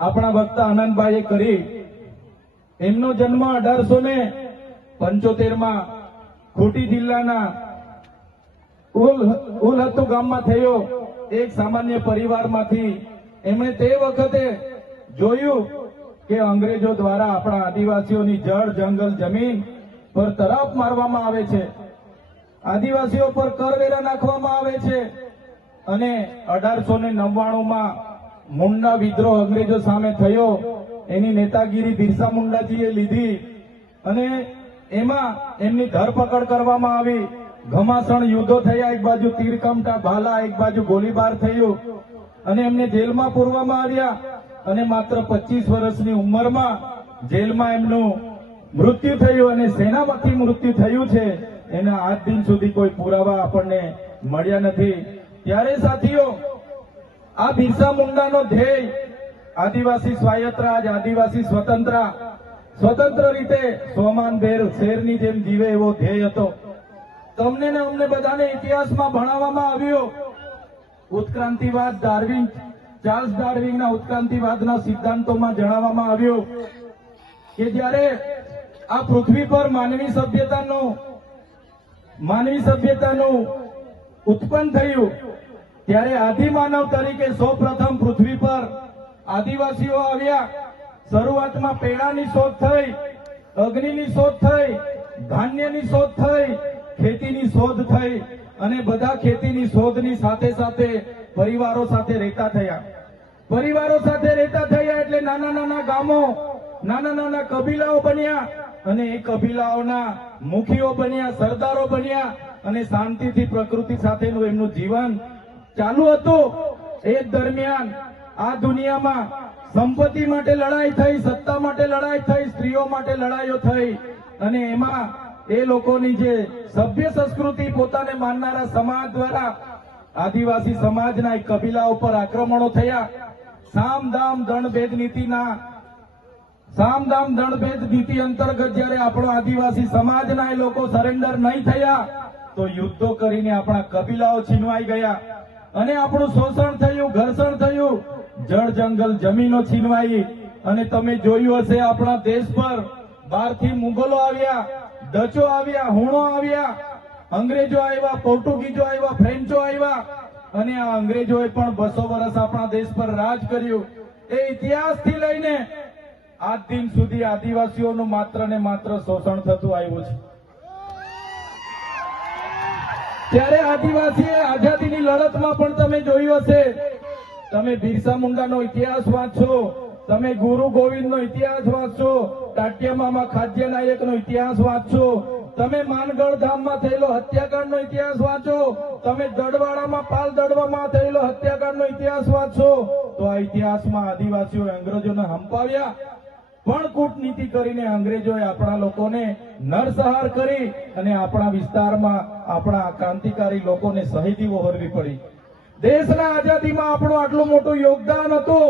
આપણા વક્તા આનંદભાઈએ કરી. એમનો જન્મ 1875 ખોટી જિલ્લાના ઉલહત્તુ ગામમાં થયો. એક સામાન્ય પરિવારમાંથી એમણે તે વખતે જોયું કે અંગ્રેજો દ્વારા આપણા આદિવાસીઓની જળ જંગલ જમીન પર તરાપ મારવામાં આવે છે, આદિવાસીઓ પર કરવેરા નાખવામાં આવે છે અને 1899માં મુંડા વિદ્રોહ અંગ્રેજો સામે થયો. એની નેતાગીરી બિરસા મુંડાજીએ લીધી અને એમાં એમની ધરપકડ કરવામાં આવી. ઘમાસણ યુદ્ધો થયા, એક બાજુ તીરકમઠા ભાલા, એક બાજુ ગોળીબાર થયું અને એમને જેલમાં પૂરવામાં આવ્યા અને માત્ર 25 વર્ષની ઉંમરમાં જેલમાં એમનું મૃત્યુ થયું અને સેનામાંથી મૃત્યુ થયું છે. એના આજ દિન સુધી કોઈ પુરાવા આપણને મળ્યા નથી. ત્યારે સાથીઓ, આ બિરસા મુંડાનો ધ્યેય આદિવાસી સ્વાયત્ત રાજ, આદિવાસી સ્વતંત્ર રીતે સ્વમાનભેર શેરની જેમ જીવે એવો ધ્યેય હતો. તમને ને અમને બધાને ઇતિહાસમાં ભણાવવામાં આવ્યો. ઉત્ક્રાંતિવાદ ચાર્લ્સ ડાર્વિનના ઉત્ક્રાંતિવાદના સિદ્ધાંતોમાં જણાવવામાં આવ્યું કે જ્યારે આ પૃથ્વી પર માનવી સભ્યતાનું ઉત્પન્ન થયું ત્યારે આદિમાનવ તરીકે સૌપ્રથમ પૃથ્વી પર આદિવાસીઓ આવ્યા. શરૂઆતમાં પેડાની શોધ થઈ, અગ્નિની શોધ થઈ, ધાન્યની શોધ થઈ, ખેતીની શોધ થઈ અને બધા ખેતીની શોધની સાથે સાથે પરિવારો સાથે રહેતા થયા. એટલે નાના નાના ગામો, નાના નાના કબીલાઓ બન્યા અને એ કબીલાઓના મુખીઓ બન્યા, સરદારો બન્યા અને શાંતિથી પ્રકૃતિ સાથેનું એમનું જીવન ચાલુ હતું. એ દરમિયાન આ દુનિયામાં સંપત્તિ માટે લડાઈ થઈ, સત્તા માટે લડાઈ થઈ, સ્ત્રીઓ માટે લડાઈઓ થઈ અને એમાં એ લોકોની જે સભ્ય સંસ્કૃતિ પોતાને માનનારા સમાજ દ્વારા આદિવાસી સમાજના એક કબીલા ઉપર આક્રમણો થયા. સામદામ દંડભેદ નીતિ અંતર્ગત જ્યારે આપણો આદિવાસી સમાજના એ લોકો સરેન્ડર નહીં થયા તો યુદ્ધો કરીને આપણા કબીલાઓ છીનવાઈ ગયા અને આપણું શોષણ થયું, ઘર્ષણ થયું, જળ જંગલ જમીનો છીનવાઈ. અને તમે જોયું હશે આપણા દેશ પર બહારથી મુગલો આવ્યા, ડચો આવ્યા, હુણો આવ્યા, અંગ્રેજો આવ્યા, પોર્ટુગીઝો આવ્યા, ફ્રેન્ચો આવ્યા અને આ અંગ્રેજોએ પણ 200 વર્ષ આપણા દેશ પર રાજ કર્યું. એ ઇતિહાસથી લઈને આજ દિન સુધી આદિવાસીઓનું માત્ર ને માત્ર શોષણ થતું આવ્યું છે. ત્યારે આદિવાસીએ આઝાદીની લડતમાં પણ તમે જોયું હશે, તમે બિરસા મુંડાનો ઇતિહાસ વાંચો, તમે ગુરુ ગોવિંદનો ઇતિહાસ વાંચો, ટાટિયામામાં ખાદ્ય નાયકનો ઇતિહાસ વાંચો, તમે માનગઢ ધામમાં થયેલો હત્યાકાંડનો ઇતિહાસ વાંચો, તમે દડવાડામાં પાલ દડવામાં થયેલો હત્યાકાંડનો ઇતિહાસ વાંચો, તો આ ઇતિહાસમાં આદિવાસીઓએ અંગ્રેજોને હંપાવ્યા. પણ કૂટનીતિ કરીને અંગ્રેજોએ આપણા લોકોને નરસંહાર કરી અને આપણા વિસ્તારમાં આપણા ક્રાંતિકારી લોકોને શહીદી વહોરવી પડી. દેશના આઝાદીમાં આપણું આટલું મોટું યોગદાન હતું.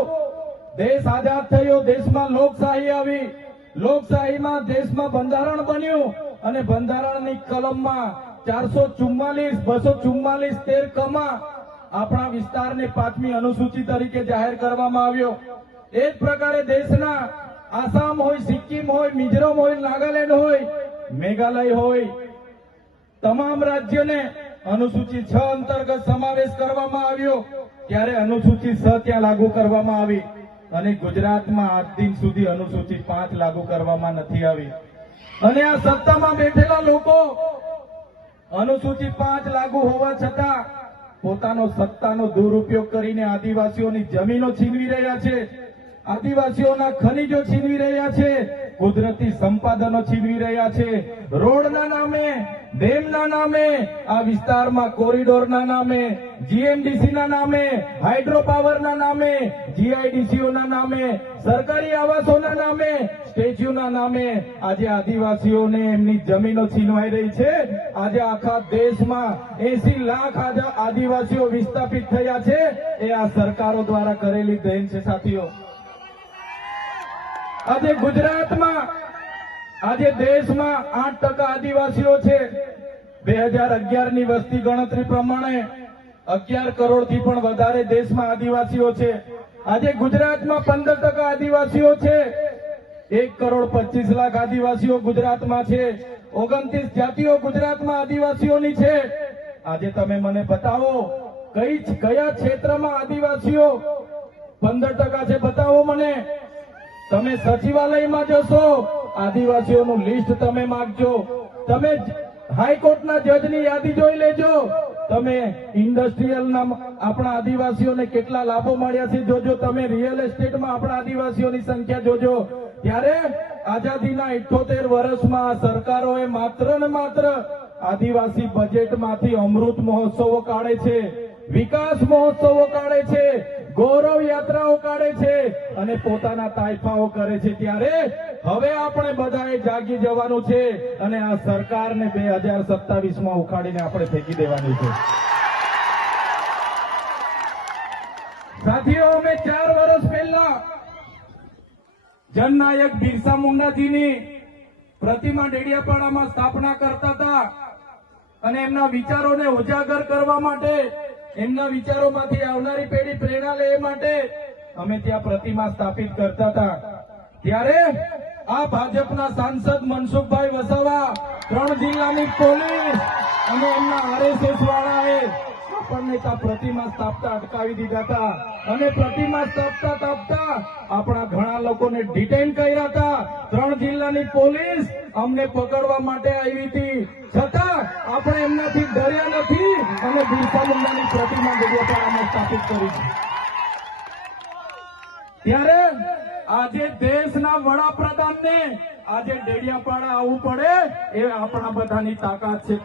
દેશ આઝાદ થયો, દેશમાં લોકશાહી આવી, લોકશાહીમાં દેશમાં બંધારણ બન્યું અને બંધારણની કલમમાં 444, 244, 13 કમાં આપણા વિસ્તારને 5મી અનુસૂચિ તરીકે જાહેર કરવામાં આવ્યો. એ જ પ્રકારે દેશના આસામ હોય, સિક્કિમ હોય, મિઝોરમ હોય, નાગાલેન્ડ હોય, મેઘાલય હોય, તમામ રાજ્યોને અનુસૂચિ 6 અંતર્ગત સમાવેશ કરવામાં આવ્યો. ત્યારે અનુસૂચિ 6 ત્યાં લાગુ કરવામાં આવી અને ગુજરાતમાં આજ દિન સુધી અનુસૂચિ 5 લાગુ કરવામાં નથી આવી. અને આ સત્તામાં બેઠેલા લોકો અનુસૂચિ 5 લાગુ હોવા છતાં પોતાનો સત્તાનો દુરુપયોગ કરીને આદિવાસીઓની જમીનો છીનવી રહ્યા છે, આદિવાસીઓના ખનીજો છીનવી રહ્યા છે, કુદરતી સંપાદનો છીનવી રહ્યા છે. રોડના નામે, ડેમના નામે, આ વિસ્તારમાં કોરિડોરના નામે, જીએમડીસીના નામે, હાઇડ્રો પાવરના નામે, જીઆઈડીસીઓના નામે, સરકારી આવાસોના નામે, સ્ટેચ્યુના નામે આજે આદિવાસીઓને એમની જમીનો છીનવાઈ રહી છે. આજે આખા દેશમાં 80 લાખ આદિવાસીઓ વિસ્થાપિત થયા છે. એ આ સરકારો દ્વારા કરેલી દેન છે સાથીઓ. આજે ગુજરાતમાં, આજે દેશમાં 8% આદિવાસીઓ છે. 2011ની વસ્તી ગણતરી પ્રમાણે 11 કરોડથી પણ વધારે દેશમાં આદિવાસીઓ છે. આજે ગુજરાતમાં 15% આદિવાસીઓ છે. 1,25,00,000 આદિવાસીઓ ગુજરાતમાં છે. 29 જાતિઓ ગુજરાતમાં આદિવાસીઓની છે. આજે તમે મને બતાવો કયા ક્ષેત્રમાં આદિવાસીઓ 15% છે, બતાવો મને. તમે સચિવાલયમાં જશો, આદિવાસીઓનું લિસ્ટ તમે માંગજો. તમે હાઈકોર્ટના જજની યાદી જોઈ લેજો. તમે ઇન્ડસ્ટ્રીયલના આપણા આદિવાસીઓને કેટલા લાભો મળ્યા છે જોજો. તમે રિયલ એસ્ટેટમાં આપણા આદિવાસીઓની સંખ્યા જોજો. ત્યારે આઝાદીના 78 વર્ષમાં સરકારોએ માત્ર ને માત્ર આદિવાસી બજેટમાંથી અમૃત મહોત્સવો કાઢે છે, વિકાસ મહોત્સવો કાઢે છે, ગૌરવ યાત્રાઓ કાઢે છે અને પોતાના તાઇફાઓ કરે છે. ત્યારે હવે આપણે બધાએ જાગી જવાનું છે અને આ સરકારને 2027માં ઉખાડીને આપણે ફેંકી દેવાની છે. સાથીઓ, અમે 4 વર્ષ પહેલા જનનાયક બિરસા મુંડાજીની પ્રતિમા ડેડિયાપાડામાં સ્થાપના કરતા હતા અને એમના વિચારોને ઉજાગર કરવા માટે, એમના વિચારોમાંથી આવનારી પેઢી પ્રેરણા લે એ માટે અમે ત્યાં પ્રતિમા સ્થાપિત કરતા હતા. ત્યારે આ ભાજપના સાંસદ મનસુખભાઈ વસાવા, 3 જિલ્લાની પોલીસ અને એમના આરએસએસ વાળાએ આપણને ત્યાં પ્રતિમા સ્થાપતા અટકાવી દીધા હતા અને પ્રતિમા સ્થાપતા આપણા ઘણા લોકોને ડિટેન કર્યા હતા. 3 જિલ્લાની પોલીસ અમને પકડવા માટે આવી હતી, છતાં આપણે એમનાથી ડર્યા નથી અને બિરસા મુંડાની પ્રતિમા ડેડિયાપાડામાં સ્થાપિત કરી છે. ત્યારે આજે દેશના વડાપ્રધાનને આજે ડેડિયાપાડા આવવું પડે એ આપણા બધાની તાકાત છે.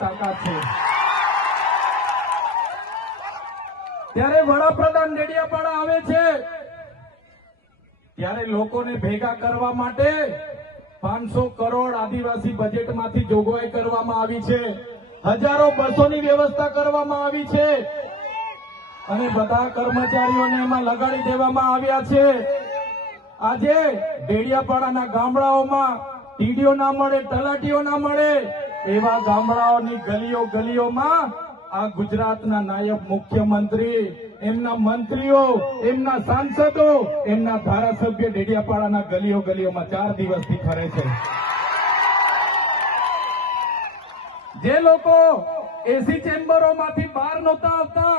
ત્યારે વડાપ્રધાન ડેડિયાપાડા આવે છે ત્યારે લોકોને ભેગા કરવા માટે 500 કરોડ આદિવાસી બજેટમાંથી જોગવાઈ કરવામાં આવી છે. હજારો બસોની વ્યવસ્થા કરવામાં આવી છે અને બધા કર્મચારીઓને એમાં લગાડી દેવામાં આવ્યા છે. આજે ડેડિયાપાડાના ગામડાઓમાં ટીડીઓ ના મળે, તલાટીઓ ના મળે એવા ગામડાઓની ગલીઓમાં આ ગુજરાતના નાયબ મુખ્યમંત્રી, એમના મંત્રીઓ, એમના સાંસદો, એમના ધારાસભ્ય ડેડિયાપાડાના ગલીઓમાં 4 દિવસથી ફરે છે. જે લોકો એસી ચેમ્બરોમાંથી બહાર નહોતા આવતા,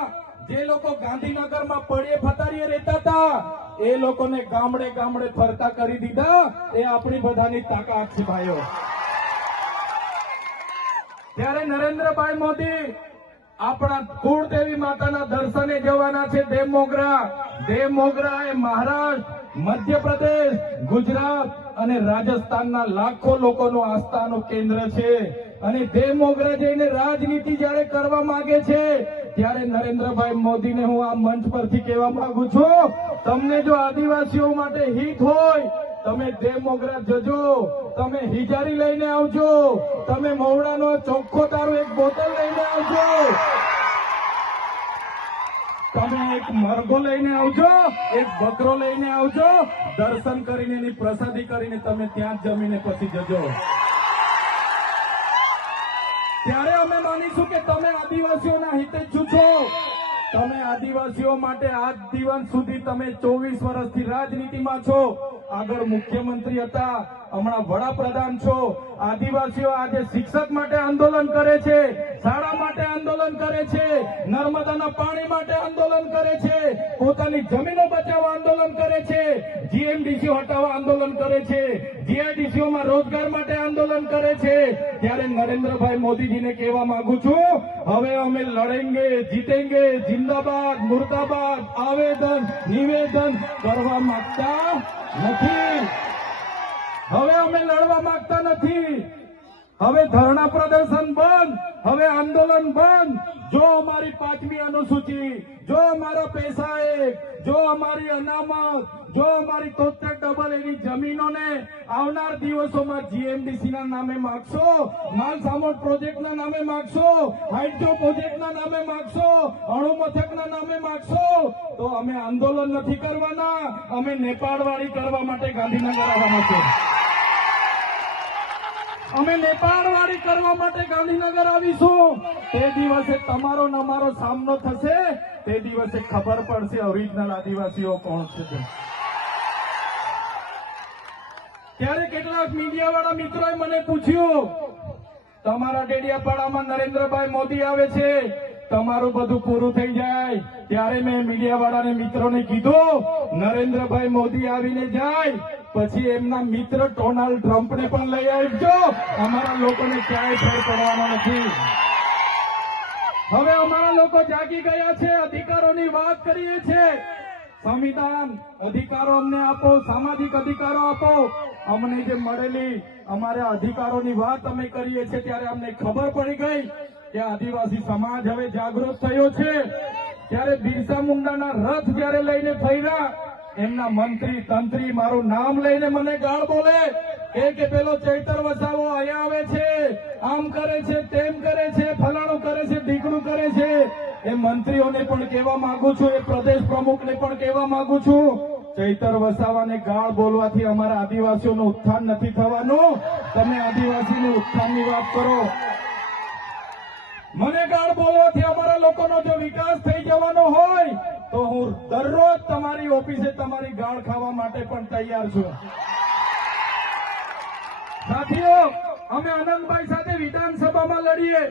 જે લોકો ગાંધીનગરમાં પડે ફતારીએ રહેતા હતા, એ લોકોને ગામડે ફરતા કરી દીધા. એ આપણી બધાની તાકાત છે ભાઈઓ. ત્યારે નરેન્દ્રભાઈ મોદી આપણા કુળદેવી માતાના દર્શને જવાના છે. દેવમોગરા એ મહારાષ્ટ્ર, મધ્યપ્રદેશ, ગુજરાત અને રાજસ્થાનના લાખો લોકોનું આસ્થાનું કેન્દ્ર છે અને દેવમોગરા જઈને રાજનીતિ જયારે કરવા માંગે છે ત્યારે નરેન્દ્રભાઈ મોદીને હું આ મંચ પરથી કહેવા માંગુ છું, તમને જો આદિવાસીઓ માટે હિત હોય તમે દેવમોગરા જજો, તમે હિજારી લઈને આવજો, તમે મવડાનો ચોખ્ખો દારૂ એક બોતલ લઈને આવજો, તમે એક મરઘો લઈને આવજો, એક બકરો લઈને આવજો, દર્શન કરીને એની પ્રસાદી કરીને તમે ત્યાં જ જમીને પછી જજો. ત્યારે અમે માનીશું કે તમે આદિવાસીઓના હિતેચ્છુ છો. તમે આદિવાસીઓ માટે આજ દિવસ સુધી તમે 24 વર્ષથી રાજનીતિમાં છો. આગળ મુખ્યમંત્રી હતા, હમણાં વડાપ્રધાન છો. આદિવાસીઓ આજે શિક્ષક માટે આંદોલન કરે છે, શાળા માટે આંદોલન કરે છે, નર્મદાના પાણી માટે આંદોલન કરે છે, પોતાની જમીનો બચાવવા આંદોલન કરે છે, જીએમડીસીઓ હટાવવા આંદોલન કરે છે, જીઆઈડીસીઓમાં રોજગાર માટે આંદોલન કરે છે. ત્યારે નરેન્દ્રભાઈ મોદીજીને કહેવા માંગુ છું, હવે અમે લડેંગે, જીતેંગે, જિંદાબાદ, મુર્દાબાદ આવેદન નિવેદન કરવા માંગતા નથી. હવે અમે લડવા માંગતા નથી. હવે ધરણા પ્રદર્શન બંધ, હવે આંદોલન બંધ. જો અમારી 5મી અનુસૂચિ, જો અમારા પૈસા એક, જો અમારી અનામત, જો અમારી 73 એની જમીનોને આવનાર દિવસોમાં જીએમડીસી ના નામે માગશો, માલસામોટ પ્રોજેક્ટના નામે માગશો, હાઇડ્રો પ્રોજેક્ટના નામે માગશો, અણુ મથકના નામે માગશો, તો અમે આંદોલન નથી કરવાના, અમે નેપાળવાળી કરવા માટે ગાંધીનગર આવવાના છે. અમે નેપાળવાળી કરવા માટે ગાંધીનગર આવીશું. તે દિવસે તમારો ને અમારો સામનો થશે, તે દિવસે ખબર પડશે ઓરિજિનલ આદિવાસીઓ કોણ છે. ત્યારે કેટલાક મીડિયાવાળા મિત્રોએ મને પૂછ્યું, તમારા ડેડિયાપાડામાં નરેન્દ્રભાઈ મોદી આવે છે, તમારું બધું પૂરું થઈ જાય. ત્યારે મેં મીડિયાવાળાને મિત્રોને કીધું, નરેન્દ્રભાઈ મોદી આવીને જાય પછી એમના મિત્ર ડોનાલ્ડ ટ્રમ્પને પણ લઈ આવજો. અમારા લોકોને ક્યાંય ફેર પડવાનો નથી. હવે અમારા લોકો જાગી ગયા છે, અધિકારોની વાત કરીએ છીએ. સંવિધાન અધિકારો અમને આપો, સામાજિક અધિકારો આપો. અમને જે મળેલી અમારા અધિકારોની વાત અમે કરીએ છીએ ત્યારે અમને ખબર પડી ગઈ કે આદિવાસી સમાજ હવે જાગૃત થયો છે. ત્યારે બિરસા મુંડાના રથ જયારે લઈને ફર્યા, એમના મંત્રી તંત્રી મારું નામ લઈને મને ગાળ બોલે કે પેલો ચૈતર વસાવો અહીંયા આવે છે, આમ કરે છે, તેમ કરે છે, ફલાણું કરે છે, ઢીકણું કરે છે. એ મંત્રીઓને પણ કહેવા માંગુ છું, એ પ્રદેશ પ્રમુખને પણ કહેવા માંગુ છું, ચૈતર વસાવાને ગાળ બોલવાથી અમારા આદિવાસીઓનું ઉત્થાન નથી થવાનું. તમે આદિવાસીનું ઉત્થાનની વાત કરો. મને ગાળ બોલવાથી અમારા લોકોનો જો વિકાસ થઈ જવાનો હોય તો હું દરરોજ તમારી ઓફિસે તમારી ગાળ ખાવા માટે પણ તૈયાર છું. સાથીઓ, અમે આનંદભાઈ સાથે વિધાનસભામાં લડીએ,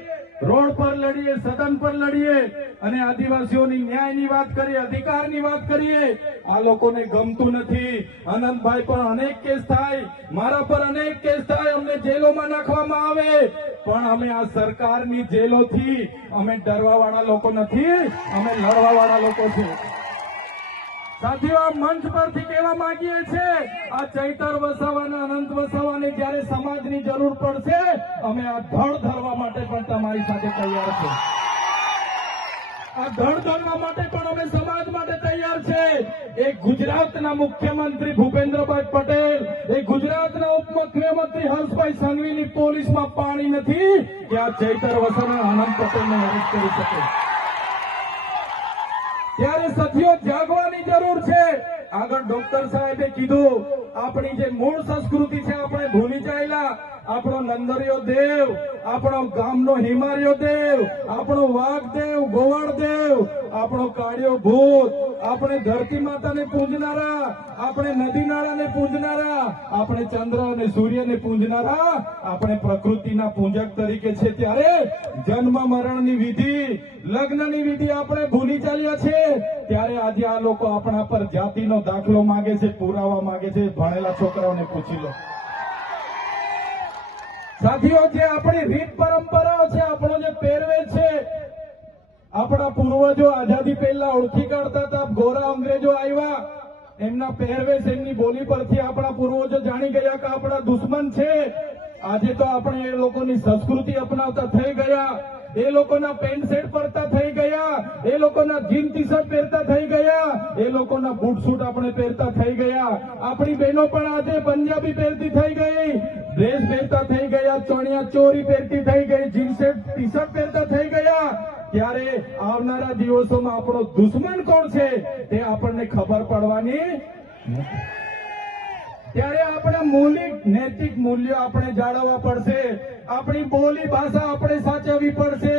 રોડ પર લડીએ, સદન પર લડીએ અને આદિવાસીઓની ન્યાયની વાત કરીએ, અધિકારની વાત કરીએ. આ લોકોને ગમતું નથી. આનંદભાઈ પર અનેક કેસ થાય, મારા પર અનેક કેસ થાય, અમને જેલોમાં નાખવામાં આવે, પણ અમે આ સરકારની જેલોથી અમે ડરવાવાળા લોકો નથી, અમે લડવાવાળા લોકો છીએ. સાથીઓ, આ મંચ પરથી કહેવા માંગીએ છીએ, આ ચૈતર વસાવાને, અનંત વસાવાને જ્યારે સમાજની જરૂર પડશે અમે આ ધડ ધરવા માટે પણ તમારી સાથે તૈયાર છે. આ ધડ ધરવા માટે પણ અમે સમાજ માટે તૈયાર છે. એક ગુજરાતના મુખ્યમંત્રી ભૂપેન્દ્રભાઈ પટેલ, એક ગુજરાતના ઉપમુખ્યમંત્રી હર્ષભાઈ સંઘવીની પોલીસમાં પાણી નથી કે આ ચૈતર વસાવા અનંત પટેલને અરેસ્ટ કરી શકે. ત્યારે સાથીઓ, જાગવાની જરૂર છે. આગળ ડોક્ટર સાહેબે કીધું, આપણી જે મૂળ સંસ્કૃતિ છે આપણે ભૂલી જાયેલા. આપણો નંદરિયો દેવ, આપણો ગામનો હિમાર્યો દેવ, આપણો વાઘદેવ, ગોવાળદેવ, આપણો કાળિયો ભૂત, આપણે ધરતી માતાને પૂજનારા, આપણે નદી નાળાને પૂજનારા, આપણે ચંદ્ર અને સૂર્યને પૂજનારા, આપણે પ્રકૃતિના પૂજક તરીકે છે. ત્યારે જન્મ મરણની વિધિ, લગ્નની વિધિ આપણે ભૂલી ચાલ્યા છે. ત્યારે આજે આ લોકો આપણા પર જાતિનો દાખલો માંગે છે, પુરાવા માંગે છે. ભણેલા છોકરાઓને પૂછી લો. સાથીઓ, જે આપણી રીત પરંપરાઓ છે, આપણો જે પહેરવેશ છે, આપણા પૂર્વજો આઝાદી પહેલા ઓળખી કાઢતા હતા. ગોરા અંગ્રેજો આવ્યા, એમના પહેરવેશ, એમની બોલી પરથી આપણા પૂર્વજો જાણી ગયા કે આપણા દુશ્મન છે. આજે તો આપણે એ લોકોની સંસ્કૃતિ અપનાવતા થઈ ગયા, એ લોકોના પેન્ટ શર્ટ પહેરતા થઈ ગયા, એ લોકોના જીન ટી શર્ટ પહેરતા થઈ ગયા, એ લોકોના બૂટ સૂટ આપણે પહેરતા થઈ ગયા. આપણી બહેનો પણ આજે પંજાબી પહેરતી થઈ ગઈ, ડ્રેસ પહેરતા થઈ ગયા, ચણિયા ચોરી પહેરતી થઈ ગઈ, જીન શર્ટ ટી શર્ટ પહેરતા થઈ ગયા. ત્યારે આવનારા દિવસોમાં આપણો દુશ્મન કોણ છે તે આપણને ખબર પડવાની. ત્યારે આપણા મૌલિક નૈતિક મૂલ્યો આપણે જાળવવા પડશે. આપણી બોલી ભાષા આપણે સાચવવી પડશે.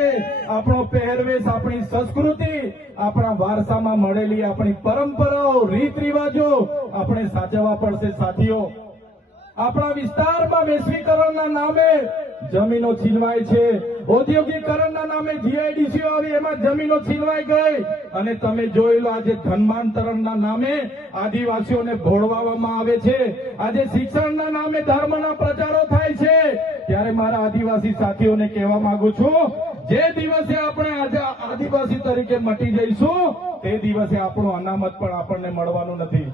આપણો પહેરવેશ, આપણી સંસ્કૃતિ, આપણા વારસામાં મળેલી આપણી પરંપરાઓ, રીત રિવાજો આપણે સાચવવા પડશે. સાથીઓ, આપણા વિસ્તારમાં વૈશ્વિકરણના નામે જમીનો છીનવાય છે, ઔદ્યોગિકરણના નામે જીઆઈડીસીઓ આવી, એમાં જમીનો છીનવાઈ ગઈ. અને તમે જોઈ લો, આજે ધનમાંતરણના નામે આદિવાસીઓને ભોળવામાં આવે છે. આજે શિક્ષણના નામે ધર્મના પ્રચારો થાય છે. ત્યારે મારા આદિવાસી સાથીઓને કહેવા માંગુ છું, જે દિવસે આપણે આજે આદિવાસી તરીકે મટી જઈશું તે દિવસે આપણું અનામત પણ આપણને મળવાનું નથી.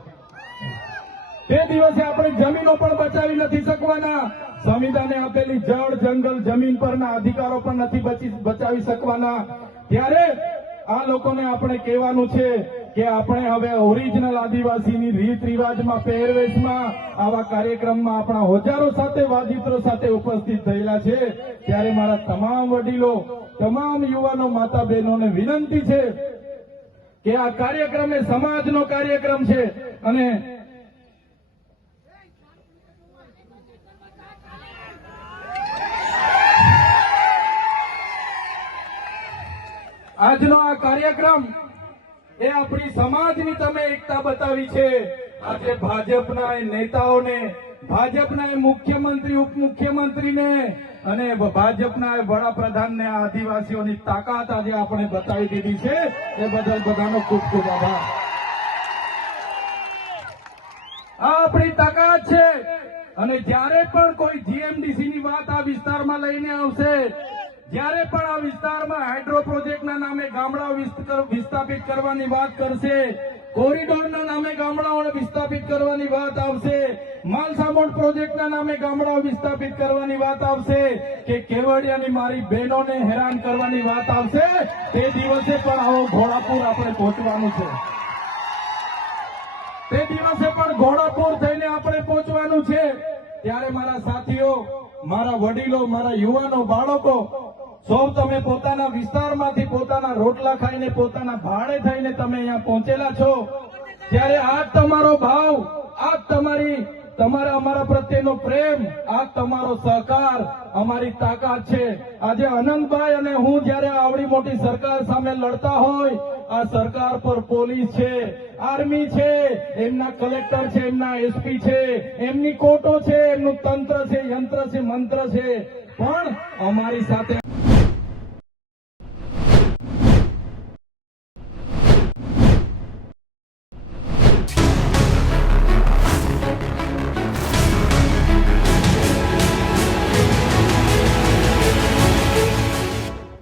તે દિવસે આપણે જમીનો પણ બચાવી નથી શકવાના. સંવિધાને આપેલી જળ, જંગલ, જમીન પરના અધિકારો પણ નથી બચાવી શકવાના. ત્યારે આ લોકોને આપણે કહેવાનું છે કે આપણે હવે ઓરિજિનલ આદિવાસીની રીત રિવાજમાં, પહેરવેશમાં, આવા કાર્યક્રમમાં આપણા હોજારો સાથે, વાજિત્રો સાથે ઉપસ્થિત થયેલા છે. ત્યારે મારા તમામ વડીલો, તમામ યુવાનો, માતા બહેનોને વિનંતી છે કે આ કાર્યક્રમ એ સમાજનો કાર્યક્રમ છે અને આજનો આ કાર્યક્રમ એ આપણી સમાજની તમે એકતા બતાવી છે. આજે ભાજપના એ નેતાઓને, ભાજપના એ મુખ્યમંત્રી, ઉપમુખ્યમંત્રીને અને ભાજપના એ વડાપ્રધાનને આ આદિવાસીઓની તાકાત આજે આપણે બતાવી દીધી છે. એ બદલ બધાનો ખૂબ ખૂબ આભાર. આ આપણી તાકાત છે. અને જ્યારે પણ કોઈ જીએમડીસીની વાત આ વિસ્તારમાં લઈને આવશે, જ્યારે પણ આ વિસ્તારમાં હાઇડ્રો પ્રોજેક્ટના નામે ગામડાઓ વિસ્થાપિત કરવાની વાત કરશે, કોરિડોરના નામે ગામડાઓને વિસ્થાપિત કરવાની વાત આવશે, માલસામોડ પ્રોજેક્ટના નામે ગામડાઓ વિસ્થાપિત કરવાની વાત આવશે, કે કેવડિયાની મારી બહેનોને હેરાન કરવાની વાત આવશે, તે દિવસે પણ આવો ઘોડાપુર આપણે પહોંચવાનું છે. તે દિવસે પણ ઘોડાપુર થઈને આપણે પહોંચવાનું છે. ત્યારે મારા સાથીઓ, મારા વડીલો, મારા યુવાનો, બાળકો, સૌ તમે પોતાના વિસ્તારમાંથી પોતાના રોટલા ખાઈને પોતાના ભાડે થઈને તમે અહીંયા પહોંચેલા છો, ત્યારે આ તમારો ભાવ, આ તમારા અમારા પ્રત્યેનો પ્રેમ, આ તમારો સહકાર અમારી તાકાત છે. આજે અનંતભાઈ અને હું જ્યારે આવડી મોટી સરકાર સામે લડતા હોય, આ સરકાર પર પોલીસ છે, આર્મી છે, એમના કલેક્ટર છે, એમના એસપી છે, એમની કોર્ટો છે, એમનું તંત્ર છે, યંત્ર છે, મંત્ર છે, પણ અમારી સાથે